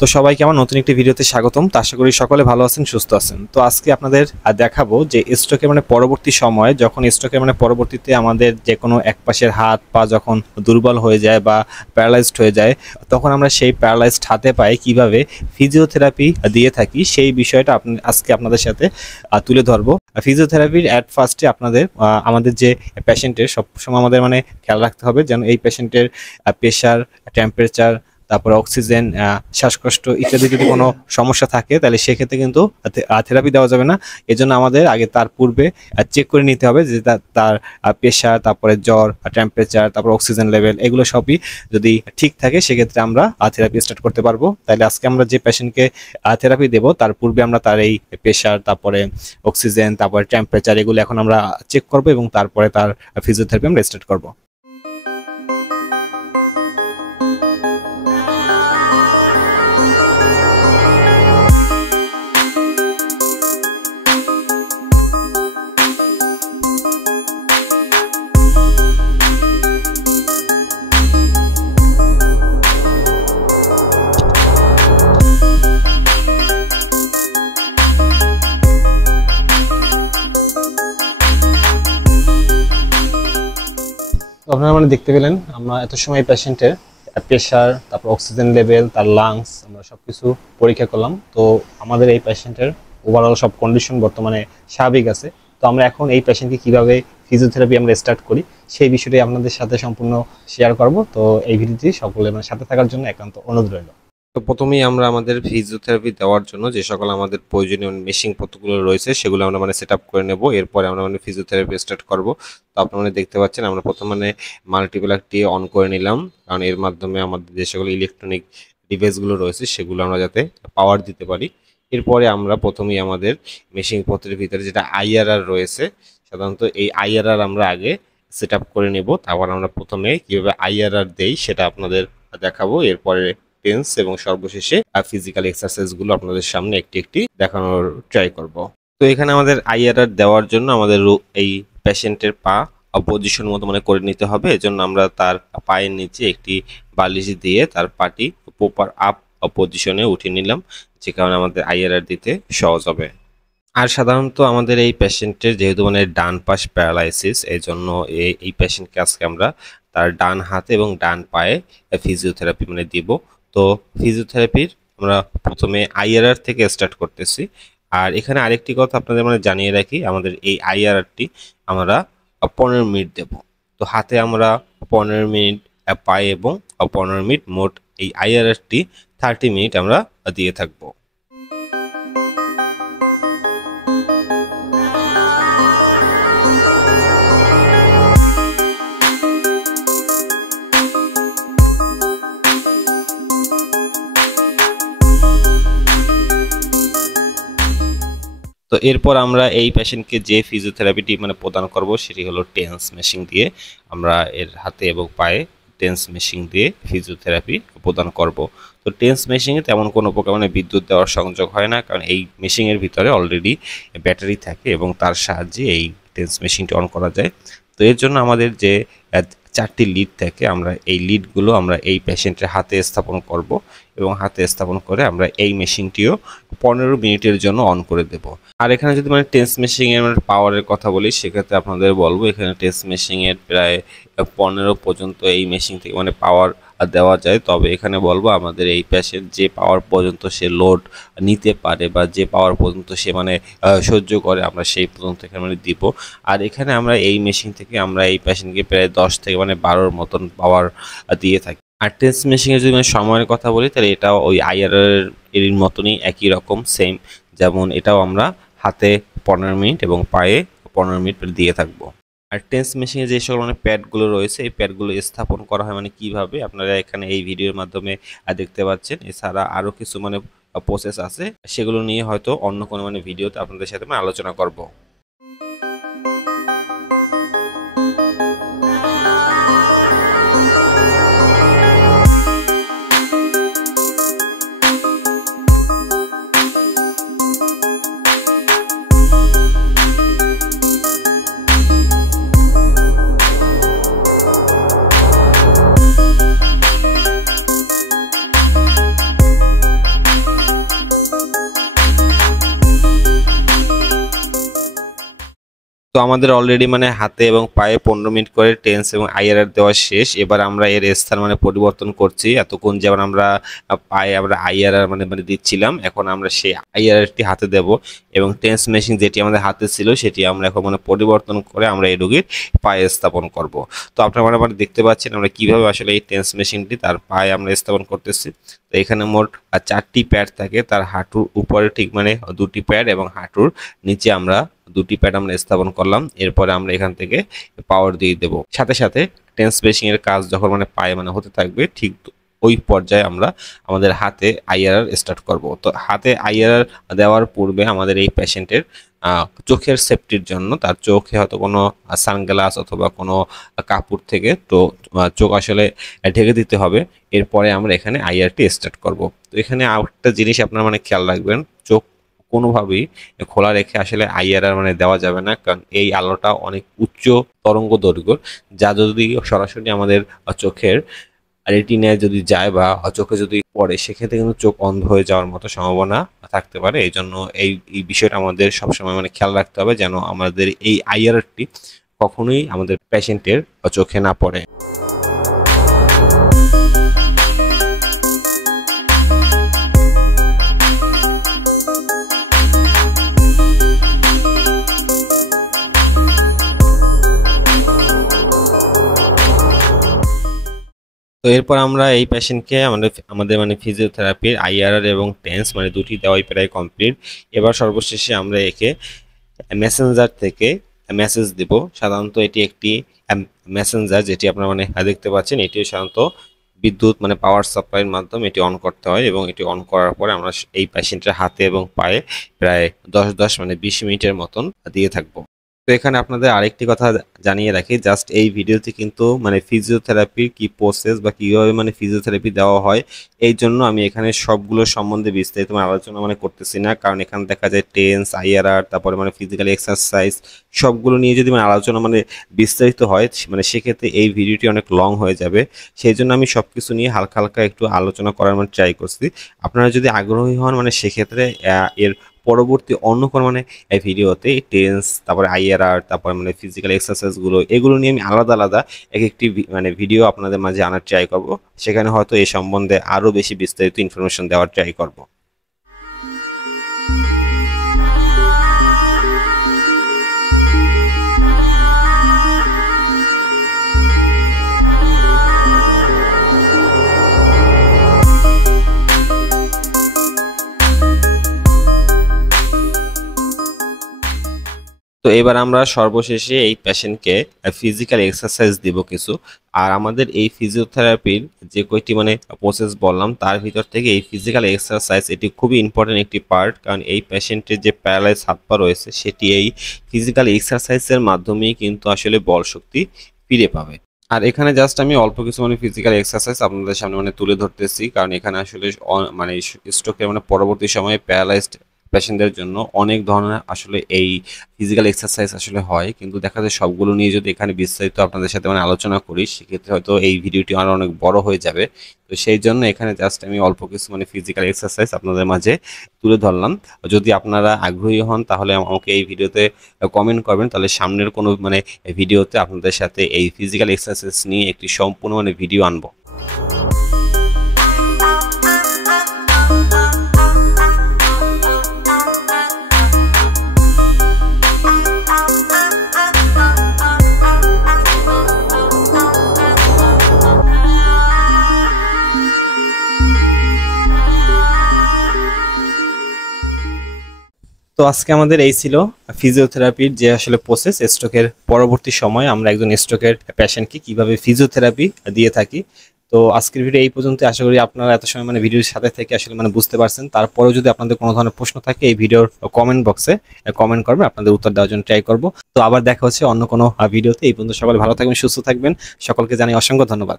তো সবাইকে আমার নতুন একটি ভিডিওতে স্বাগতম। তো আশা করি সকলে ভালো আছেন, সুস্থ আছেন। তো আজকে আপনাদের দেখাবো যে স্ট্রোকের পরবর্তী সময়ে, যখন স্ট্রোকের পরবর্তীতে আমাদের যে কোনো এক পাশের হাত পা যখন দুর্বল হয়ে যায় বা প্যারালাইজড হয়ে যায়, তখন আমরা সেই প্যারালাইজড হাতে পায়ে কিভাবে ফিজিওথেরাপি দিয়ে থাকি সেই বিষয়টা আজকে আপনাদের সাথে তুলে ধরবো। ফিজিওথেরাপির অ্যাট ফার্স্টে আমাদের যে পেশেন্টের সবসময় আমাদের খেয়াল রাখতে হবে যেন এই পেশেন্টের প্রেশার, টেম্পারেচার, তারপরে অক্সিজেন, শ্বাসকষ্ট ইত্যাদি যদি কোনো সমস্যা থাকে তাহলে সেক্ষেত্রে কিন্তু থেরাপি দেওয়া যাবে না। এজন্য আমাদের আগে তার পূর্বে চেক করে নিতে হবে যে তার প্রেশার, তারপরে জ্বর, টেম্পারেচার, তারপর অক্সিজেন লেভেল এগুলো সবই যদি ঠিক থাকে সেক্ষেত্রে আমরা থেরাপি স্টার্ট করতে পারবো। তাহলে আজকে আমরা যে পেশেন্টকে থেরাপি দেব তার পূর্বে আমরা তার এই প্রেশার, তারপরে অক্সিজেন, তারপরে টেম্পারেচার এগুলো এখন আমরা চেক করবো এবং তারপরে তার ফিজিওথেরাপি আমরা স্টার্ট করবো। আপনারা দেখতে পেলেন আমরা এত সময় পেশেন্টের প্রেশার, তারপর অক্সিজেন লেভেল, তার লাংস আমরা সবকিছু পরীক্ষা করলাম। তো আমাদের এই পেশেন্টের ওভারঅল সব কন্ডিশন বর্তমানে স্বাভাবিক আছে। তো আমরা এখন এই পেশেন্টকে কিভাবে ফিজিওথেরাপি আমরা স্টার্ট করি সেই বিষয়টি আপনাদের সাথে সম্পূর্ণ শেয়ার করব। তো এই ভিডিওটি সকলে সাথে থাকার জন্য একান্ত অনুরোধ রইল। তো প্রথমেই আমরা আমাদের ফিজিওথেরাপি দেওয়ার জন্য যে সকল আমাদের প্রয়োজনীয় মেশিন পত্রগুলো রয়েছে সেগুলো আমরা সেট আপ করে নেব। এরপরে আমরা ফিজিওথেরাপি স্টার্ট করব। তো আপনারা দেখতে পাচ্ছেন আমরা প্রথমে মাল্টিপ্লাকটি অন করে নিলাম, কারণ এর মাধ্যমে আমাদের যে সকল ইলেকট্রনিক ডিভাইসগুলো রয়েছে সেগুলো আমরা যাতে পাওয়ার দিতে পারি। এরপরে আমরা প্রথমেই আমাদের মেশিন পত্রের ভিতরে যেটা আইআরআর রয়েছে, সাধারণত এই আইআরআর আমরা আগে সেট আপ করে নেব। তারপর আমরা প্রথমে কীভাবে আইআরআর দেই সেটা আপনাদের দেখাবো। এরপরে টেন্স এবং সর্বশেষে ফিজিক্যাল এক্সারসাইজগুলো আপনাদের সামনে একটি একটি দেখানোর ট্রাই করব। তো এখানে আমাদের আইআরআর দেওয়ার জন্য আমাদের এই পেশেন্টের পা পজিশন মতো করে নিতে হবে। এজন্য আমরা তার পায়ের নিচে একটি বালিশ দিয়ে তার পাটি প্রপার আপ পজিশনে উঠিয়ে নিলাম, যে কারণে আমাদের আইআরআর দিতে সহজ হবে। আর সাধারণত আমাদের এই পেশেন্টের যেহেতু ডান পাশ প্যারালাইসিস, এই জন্য এই পেশেন্টকে আজকে আমরা তার ডান হাতে এবং ডান পায়ে ফিজিওথেরাপি দিব। তো ফিজিওথেরাপির আমরা প্রথমে আইআরআর থেকে স্টার্ট করতেছি। আর এখানে আরেকটি কথা আপনাদের জানিয়ে রাখি, আমাদের এই আইআরআরটি আমরা 15 মিনিট দেব। তো হাতে আমরা 15 মিনিট, পায়ে এবং 15 মিনিট, মোট এই আইআরআরটি 30 মিনিট আমরা দিয়ে থাকবো। তো এরপর আমরা এই পেশেন্টকে যে ফিজিওথেরাপিটি প্রদান করব সেটি হলো টেন্স মেশিন দিয়ে। আমরা এর হাতে এবং পায়ে টেন্স মেশিন দিয়ে ফিজিওথেরাপি প্রদান করব। তো টেন্স মেশিনে তেমন কোনো প্রকার বিদ্যুৎ দেওয়ার সংযোগ হয় না, কারণ এই মেশিনের ভিতরে অলরেডি ব্যাটারি থাকে এবং তার সাহায্যে এই টেন্স মেশিনটি অন করা যায়। তো এর জন্য আমাদের যে 4টি লিড থাকে, আমরা এই লিডগুলো আমরা এই পেশেন্টের হাতে স্থাপন করব এবং হাতে স্থাপন করে আমরা এই মেশিনটিও 15 মিনিটের জন্য অন করে দেব। আর এখানে যদি টেন্স মেশিনের পাওয়ারের কথা বলি সেক্ষেত্রে আপনাদের বলবো এখানে টেন্স মেশিনের প্রায় 15 পর্যন্ত এই মেশিন থেকে পাওয়ার দেওয়া যায়। তবে এখানে বলবো আমাদের এই পেশেন্ট যে পাওয়ার পর্যন্ত সে লোড নিতে পারে বা যে পাওয়ার পর্যন্ত সে সহ্য করে আমরা সেই পর্যন্ত এখানে দিব। আর এখানে আমরা এই মেশিন থেকে আমরা এই পেশেন্টকে প্রায় 10 থেকে 12 মতন পাওয়ার দিয়ে থাকি। আর টেন্স মেশিনের যদি সময়ের কথা বলি তাহলে এটাও ওই আইআরআর এর মতনই একই রকম সেম, যেমন এটাও আমরা হাতে 15 মিনিট এবং পায়ে 15 মিনিট দিয়ে থাকবো। আর টেন্স মেশিনে যে সকল প্যাডগুলো রয়েছে এই প্যাডগুলো স্থাপন করা হয় কিভাবে আপনারা এখানে এই ভিডিওর মাধ্যমে দেখতে পাচ্ছেন। এছাড়া আরও কিছু প্রসেস আছে, সেগুলো নিয়ে হয়তো অন্য কোনো ভিডিওতে আপনাদের সাথে আলোচনা করব। আমাদের অলরেডি মানে হাতে এবং পায়ে 15 মিনিট করে টেন্স এবং আইআরআর দেওয়া শেষ। এবার আমরা এর স্থান মানে পরিবর্তন করছি। এতক্ষণ যেমন আমরা পায়ে আমরা আইআরআর মানে দিচ্ছিলাম, এখন আমরা সেই আইআরআরটি হাতে দেব এবং টেন্স মেশিন যেটি আমাদের হাতে ছিল সেটি আমরা এখন মানে পরিবর্তন করে আমরা এই রোগীর পায়ে স্থাপন করব। তো আপনারা মানে দেখতে পাচ্ছেন আমরা কিভাবে আসলে এই টেন্স মেশিনটি তার পায়ে আমরা স্থাপন করতেছি। তো এখানে মোট 4টি প্যাড থাকে, তার হাঁটুর উপরে ঠিক মানে 2টি প্যাড এবং হাঁটুর নিচে আমরা 2টি প্যাড আমরা স্থাপন করলাম। এরপরে আমরা এখান থেকে পাওয়ার দিয়ে দেব। সাথে সাথে টেন্স মেশিং এর কাজ যখন মানে পায়ে মানে হতে থাকবে, ঠিক ওই পর্যায়ে আমরা আমাদের হাতে আইআরআর স্টার্ট করব। তো হাতে আইআরআর দেওয়ার পূর্বে আমাদের এই পেশেন্টের চোখের সেফটির জন্য তার চোখে হয়তো কোনো সানগ্লাস অথবা কোনো কাপড় থেকে তো চোখ আসলে ঢেকে দিতে হবে। এরপরে আমরা এখানে আইআরটি স্টার্ট করব। তো এখানে আরেকটা জিনিস আপনারা মানে খেয়াল রাখবেন, চোখ কোনোভাবেই খোলা রেখে আসলে আইআরআর মানে দেওয়া যাবে না, কারণ এই আলোটা অনেক উচ্চ তরঙ্গ দৈর্ঘ্যর, যা যদি সরাসরি আমাদের চোখের রেটিনায় যদি যায় বা চোখে যদি পড়ে সেক্ষেত্রে কিন্তু চোখ অন্ধ হয়ে যাওয়ার মতো সম্ভাবনা থাকতে পারে। এই জন্য এই বিষয়টা আমাদের সবসময় মানে খেয়াল রাখতে হবে যেন আমাদের এই আইআরআরটি কখনোই আমাদের পেশেন্টের চোখে না পড়ে। তো এরপর আমরা এই পেশেন্টকে আমাদের মানে ফিজিওথেরাপির আইআরআর এবং টেন্স মানে দুটি দেওয়াই প্রায় কমপ্লিট। এবার সর্বশেষে আমরা একে মেসেঞ্জার থেকে মেসেজ দেব। সাধারণত এটি একটি মেসেঞ্জার যেটি আপনারা মানে দেখতে পাচ্ছেন, এটিও সাধারণত বিদ্যুৎ মানে পাওয়ার সাপ্লাইয়ের মাধ্যমে এটি অন করতে হয় এবং এটি অন করার পরে আমরা এই পেশেন্টের হাতে এবং পায়ে প্রায় 10 মানে 20 মিনিটের মতন দিয়ে থাকবো। তো এখানে আপনাদের আরেকটি কথা জানিয়ে রাখি, জাস্ট এই ভিডিওতে কিন্তু মানে ফিজিওথেরাপির কি প্রসেস বা কিভাবে মানে ফিজিওথেরাপি দেওয়া হয় এই জন্য আমি এখানে সবগুলো সম্বন্ধে বিস্তারিত আলোচনা মানে করতেছি না, কারণ এখানে দেখা যায় টেন্স আইআরআর তারপরে মানে ফিজিক্যাল এক্সারসাইজ সবগুলো নিয়ে যদি মানে আলোচনা মানে বিস্তারিত হয় মানে সেক্ষেত্রে এই ভিডিওটি অনেক লং হয়ে যাবে। সেই জন্য আমি সব কিছু নিয়ে হালকা হালকা একটু আলোচনা করার মানে ট্রাই করছি। আপনারা যদি আগ্রহী হন মানে সেক্ষেত্রে এর পরবর্তী অন্য কোনো মানে এই ভিডিওতে টেন্স তারপরে আইআরআর তারপরে মানে ফিজিক্যাল এক্সারসাইজগুলো এগুলো নিয়ে আমি আলাদা আলাদা একটি মানে ভিডিও আপনাদের মাঝে আনার ট্রাই করব। সেখানে হয়তো এই সম্বন্ধে আরও বেশি বিস্তারিত ইনফরমেশন দেওয়ার ট্রাই করব। তো এবার আমরা সর্বশেষে এই পেশেন্টকে ফিজিক্যাল এক্সারসাইজ দিব কিছু। আর আমাদের এই ফিজিওথেরাপির যে কয়টি মানে প্রসেস বললাম তার ভিতর থেকে এই ফিজিক্যাল এক্সারসাইজ এটি খুবই ইম্পর্টেন্ট একটি পার্ট, কারণ এই পেশেন্টের যে প্যারালাইজ হাত পা রয়েছে সেটি এই ফিজিক্যাল এক্সারসাইজের মাধ্যমেই কিন্তু আসলে বল শক্তি ফিরে পাবে। আর এখানে জাস্ট আমি অল্প কিছু মানে ফিজিক্যাল এক্সারসাইজ আপনাদের সামনে মানে তুলে ধরতেছি, কারণ এখানে আসলে মানে স্ট্রোকের মানে পরবর্তী সময়ে প্যারালাইজড পেশেন্টদের জন্য অনেক ধরনের আসলে এই ফিজিক্যাল এক্সারসাইজ আসলে হয়, কিন্তু দেখা যায় সবগুলো নিয়ে যদি এখানে বিস্তারিত আপনাদের সাথে মানে আলোচনা করি সেক্ষেত্রে হয়তো এই ভিডিওটি আরও অনেক বড় হয়ে যাবে। তো সেই জন্য এখানে জাস্ট আমি অল্প কিছু মানে ফিজিক্যাল এক্সারসাইজ আপনাদের মাঝে তুলে ধরলাম। যদি আপনারা আগ্রহী হন তাহলে আমাকে এই ভিডিওতে কমেন্ট করবেন, তাহলে সামনের কোনো মানে ভিডিওতে আপনাদের সাথে এই ফিজিক্যাল এক্সারসাইজ নিয়ে একটি সম্পূর্ণ মানে ভিডিও আনবো। তো আজকে আমাদের এই ছিল ফিজিওথেরাপির যে আসলে প্রসেস, স্ট্রোকের পরবর্তী সময় আমরা একজন স্ট্রোকের পেশেন্টকে কিভাবে ফিজিওথেরাপি দিয়ে থাকি। তো আজকের ভিডিও এই পর্যন্ত। আশা করি আপনারা এত সময় মানে ভিডিওর সাথে থেকে আসলে মানে বুঝতে পারছেন। তারপরেও যদি আপনাদের কোনো ধরনের প্রশ্ন থাকে এই ভিডিওর কমেন্ট বক্সে কমেন্ট করবেন, আপনাদের উত্তর দেওয়ার জন্য ট্রাই করব। তো আবার দেখা হচ্ছে অন্য কোনো ভিডিওতে। এই পর্যন্ত সকলে ভালো থাকবেন, সুস্থ থাকবেন। সকলকে জানাই অসংখ্য ধন্যবাদ।